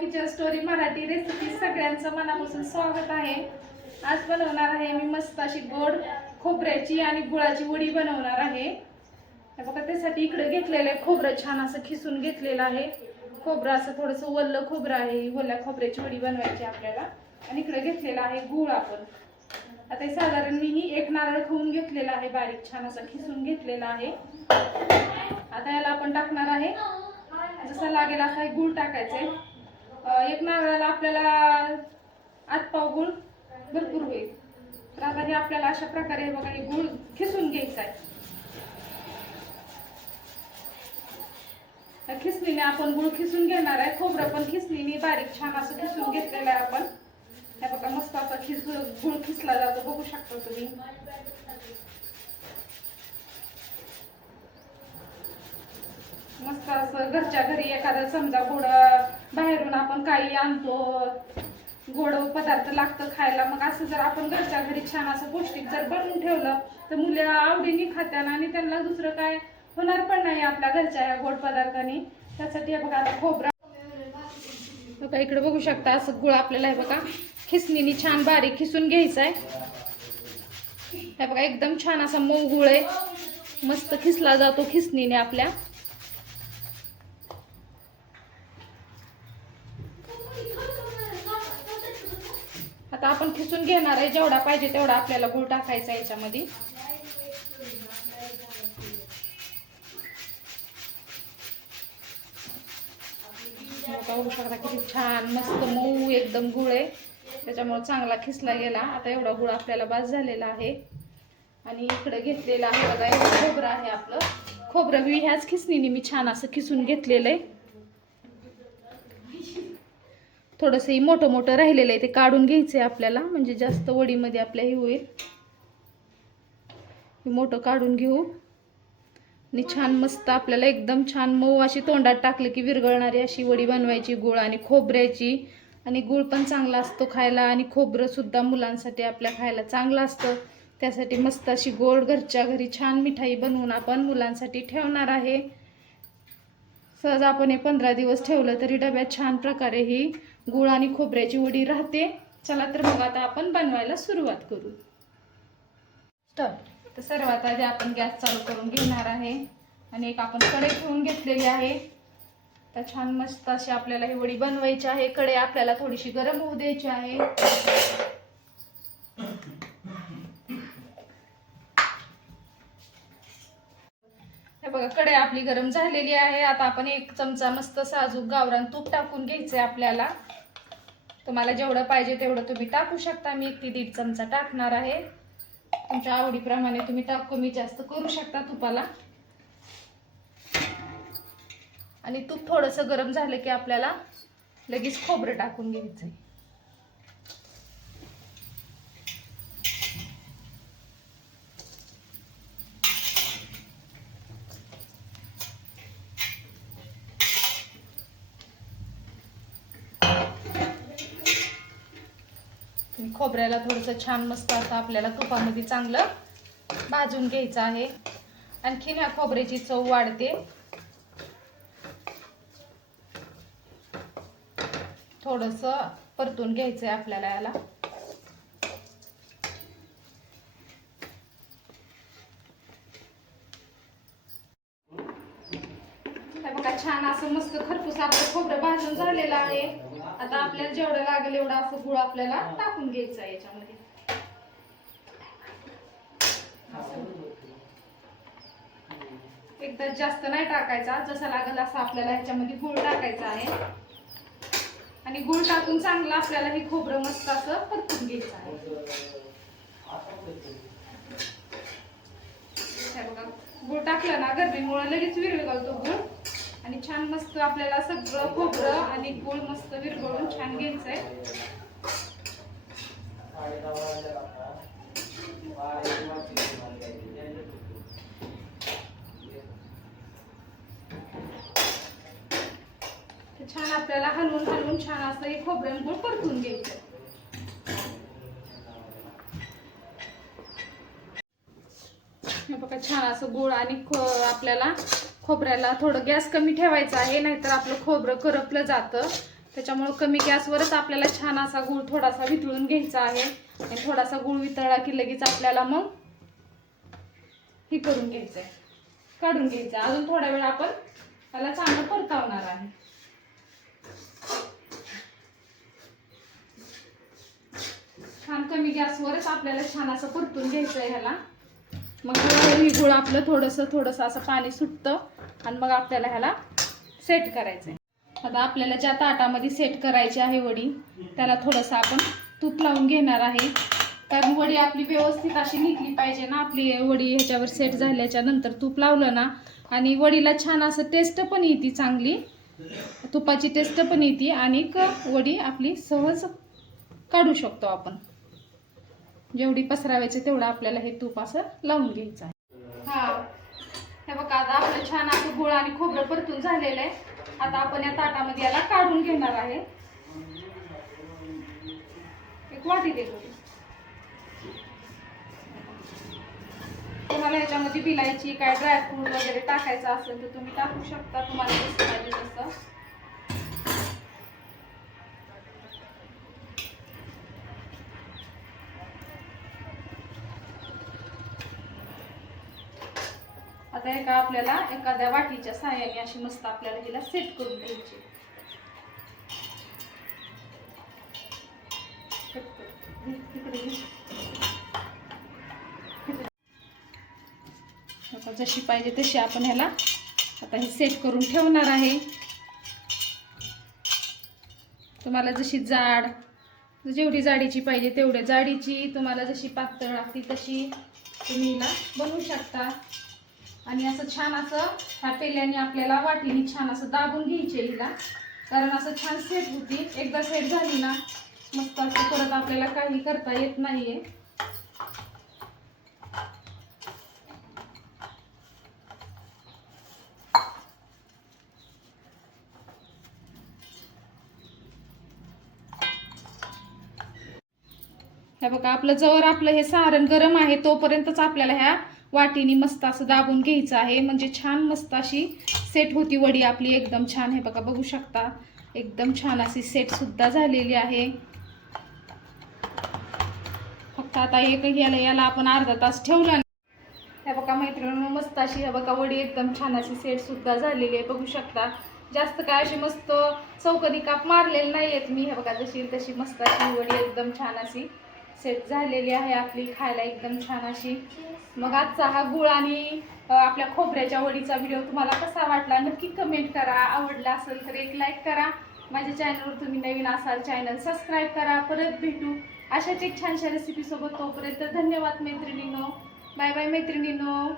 Kitchen story Marathi recipe सगळ्यांचं मनापासून स्वागत आहे. आज बनवणार आहे मी मस्त अशी गोड खोबऱ्याची आणि गुळाची वडी बनवणार आहे. बघा त्यासाठी इकडे घेतलेलं आहे खोबरं छान असं खिसून घेतलेलं आहे. खोबरं असं थोडंसं वल्लं खोबरं आहे वल्ल्या खोबऱ्याची वडी बनवायची आपल्याला. आणि इकडे घेतलेला आहे गुळ आपण. आता हे साधारण मी ही एक नारळ खाऊन घेतलेला आहे बारीक छान असं खिसून घेतलेला आहे. आता याला आपण टाकणार आहे. जसं लागेल असा गुळ टाकायचं आहे एक नारळाला आपल्याला आत पाव गुळ भरपूर होईल. तर आता हे आपल्याला अशा प्रकारे बघा हे गुळ खिसून घ्यायचा आहे. त्या खिसणीने आपण गुळ खिसून घेणार आहे. खोबरं पण खिसणीने बारीक छान असं खिसून घेतलेलं आहे आपण. हे बघा मस्त असा खिस गुळ खिसला जातो. बघू शकता तुम्ही. मस्त असं घरच्या घरी एखादं समजा गोड बाहेरून आपण काही आणतो गोड पदार्थ लागतं खायला मग असं जर आपण घरच्या घरी छान असं पौष्टिक जर बनवून ठेवलं तर मुलं आवडीने खात्यान आणि त्यांना दुसरं काय होणार पण नाही आपल्या घरच्या या गोड पदार्थांनी. त्यासाठी हे बघा आता खोबरा. बघा इकडे बघू शकता असं गुळ आपल्याला हे बघा खिसणीने छान बारीक खिसून घ्यायचं आहे हे बघा एकदम छान असा मऊ गुळ आहे. मस्त खिसला जातो खिसणीने आपल्या. आता आपण खिसून घेणार आहे. जेवढा पाहिजे तेवढा आपल्याला गुळ टाकायचा याच्यामध्ये. पाहू शकता किती छान मस्त मऊ एकदम गुळ आहे. त्याच्यामुळे चांगला खिसला गेला. आता एवढा गुळ आपल्याला बाद झालेला आहे. आणि इकडे घेतलेलं आहे बघा एवढं खोबरं आहे आपलं. खोबरं बी ह्याच खिसणीने मी छान असं खिसून घेतलेलं आहे. थोडंसंही मोठं मोठं राहिलेलं आहे ते काढून घ्यायचं आहे आपल्याला. म्हणजे जास्त वडीमध्ये आपल्या हे होईल. हे मोठं काढून घेऊ. आणि छान मस्त आपल्याला एकदम छान मऊ अशी तोंडात टाकली की विरघळणारी अशी वडी बनवायची गुळ आणि खोबऱ्याची. आणि गुळ पण चांगला असतो खायला आणि खोबरंसुद्धा मुलांसाठी आपल्या खायला चांगलं असतं. त्यासाठी मस्त अशी गोड घरच्या घरी छान मिठाई बनवून आपण मुलांसाठी ठेवणार आहे. सहज आपण हे पंधरा दिवस ठेवलं तरी डब्यात छान प्रकारे ही गुळ आणि खोबऱ्याची वडी राहते. चला तर मग आता आपण बनवायला सुरुवात करू. तर सर्वात आधी आपण गॅस चालू करून घेणार आहे. आणि एक आपण कढई ठेवून घेतलेली आहे. तर छान मस्त अशी आपल्याला ही वडी बनवायची आहे. कढई आपल्याला थोडीशी गरम होऊ द्यायची आहे. बघा कढई आपली गरम झालेली आहे. आता आपण एक चमचा मस्त साजूक गावरान तूप टाकून घ्यायचं आहे आपल्याला. तुम्हाला जेवढं पाहिजे तेवढं तुम्ही टाकू शकता. मी एक ते दीड चमचा टाकणार आहे. तुमच्या आवडीप्रमाणे तुम्ही टाक कमी जास्त करू शकता तुपाला. आणि तूप थोडंसं गरम झालं की आपल्याला लगेच खोबरं टाकून घ्यायचं आहे खोबऱ्याला थोडंसं छान मस्त असं आपल्याला तुपामध्ये चांगलं भाजून घ्यायचं आहे. आणखीन ह्या खोबऱ्याची चव वाढते. थोडंसं परतून घ्यायचंय आपल्याला याला. बघा छान असं मस्त खरपूस आपलं खोबरं भाजून झालेलं आहे. आता आपल्याला जेवढं लागेल एवढं असं गुळ आपल्याला टाकून घ्यायचं आहे याच्यामध्ये. एकदा जास्त नाही टाकायचा जसा लागेल असं आपल्याला ह्याच्यामध्ये गुळ टाकायचा आहे. आणि गुळ टाकून चांगलं आपल्याला हे खोबरं मस्त असं परतून घ्यायचं आहे. बघा गुळ टाकलं ना गरमीमुळे लगेच विरघळतो गुळ. आणि छान मस्त आपल्याला सगळं खोबरं आणि गोळ मस्त विरघळून छान घ्यायचंय. आहे छान आपल्याला हलवून हलवून छान असं हे खोबरं गोळ परतून घ्यायचं बघा छान असं गोळ आणि आपल्याला खोबऱ्याला थोडं गॅस कमी ठेवायचा आहे नाहीतर आपलं खोबरं करपलं जातं. त्याच्यामुळं कमी गॅसवरच आपल्याला छान असा गूळ थोडासा वितळून घ्यायचा आहे. आणि थोडासा गूळ वितळला की लगेच आपल्याला मग हे करून घ्यायचं आहे काढून घ्यायचं. आहे. अजून थोडा वेळ आपण त्याला चांगलं परतावणार आहे. छान कमी गॅसवरच आपल्याला छान असं परतून घ्यायचं आहे ह्याला. मग ही गुळ आपलं थोडंसं थोडंसं असं पाणी सुटतं. आणि मग आपल्याला ह्याला सेट करायचं आहे आता आपल्याला ज्या ताटामध्ये सेट करायची आहे वडी त्याला थोडंसं आपण तूप लावून घेणार आहे. कारण वडी आपली व्यवस्थित अशी निघली पाहिजे ना आपली वडी ह्याच्यावर सेट झाल्याच्यानंतर तूप लावलं ना. आणि वडीला छान असं टेस्ट पण येते चांगली. तुपाची टेस्ट पण येते आणि वडी आपली सहज काढू शकतो आपण. जेवढी पसरावायची तेवढं आपल्याला हे तूप असं लावून घ्यायचं आहे. हा. हे बघा आता आपलं छान असं गोळ आणि खोबरं परतून झालेलं आहे. आता आपण या ताटामध्ये याला काढून घेणार आहे. एक वाटी देतो तुम्हाला याच्यामध्ये बिलायची काय ड्रायफ्रूट वगैरे टाकायचं असेल तर तुम्ही टाकू शकता. तुम्हाला जसं पाहिजे तसं. आता एका आपल्याला? एखाद्या वाटीच्या साह्याने अशी मस्त आपल्याला हिला सेट करून घ्यायची. आता जशी पाहिजे तशी आपण ह्याला आता हे सेट करून ठेवणार आहे. तुम्हाला जशी जाड जेवढी जाडीची पाहिजे तेवढ्या जाडीची तुम्हाला जशी पातळ लागते तशी तुम्ही हिला बनवू शकता. आणि असं छान असं ह्या पेल्याने आपल्याला वाटीने छान असं दाबून घ्यायचे हिला. कारण असं छान सेट होती. एकदा सेट झाली ना मस्त असं परत आपल्याला काही करता येत नाहीये. बघा आपलं जवळ आपलं हे सारण गरम आहे तोपर्यंतच आपल्याला ह्या वाटीने मस्त असं दाबून घ्यायचं आहे. म्हणजे छान मस्त अशी सेट होती वडी आपली. एकदम छान हे बघा बघू शकता. एकदम छान अशी सेटसुद्धा झालेली आहे. फक्त आता एक याला याला आपण अर्धा तास ठेवला हे बघा मैत्रिणी मस्त अशी हे बघा वडी एकदम छान अशी सेटसुद्धा झालेली आहे. बघू शकता. जास्त काय अशी मस्त चौकनी काप मारलेली नाही आहेत मी. हे बघा जशी तशी मस्त अशी वडी एकदम छान अशी सेट झालेली आहे. आपली खायला एकदम छान अशी मग आजचा हा गुळ आणि आपल्या खोबऱ्याच्या वडीचा व्हिडिओ तुम्हाला कसा वाटला? नक्की कमेंट करा. आवडला असेल तर एक लाईक करा. माझ्या चॅनलवर तुम्ही नवीन असाल चॅनल सबस्क्राईब करा. परत भेटू. अशाच एक छानशा रेसिपीसोबत तोपर्यंत धन्यवाद मैत्रिणीनो. Bye bye मैत्रिणीनो.